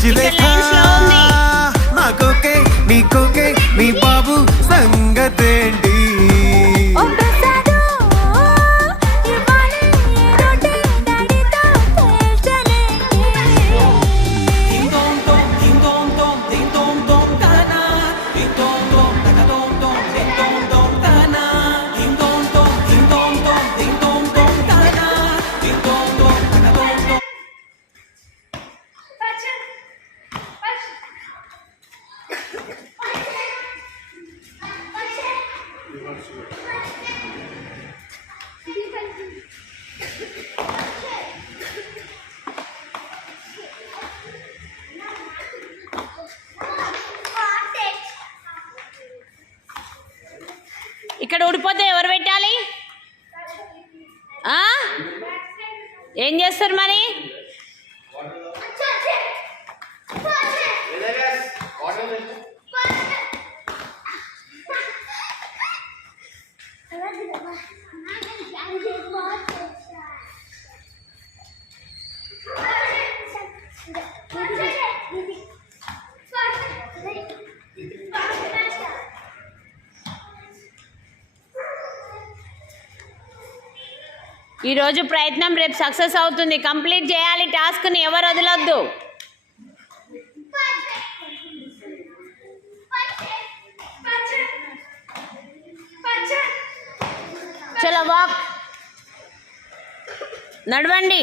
శశిరేఖ నాకోకే నీకోకే మీ బాబు సంగతేంటి ఇక్కడ ఊడిపోతే ఎవరు పెట్టాలి? ఏం చేస్తారు మరి? ఈరోజు ప్రయత్నం రేపు సక్సెస్ అవుతుంది. కంప్లీట్ చేయాలి టాస్క్ని, ఎవరు వదలొద్దు. చలో వాక్, నడవండి.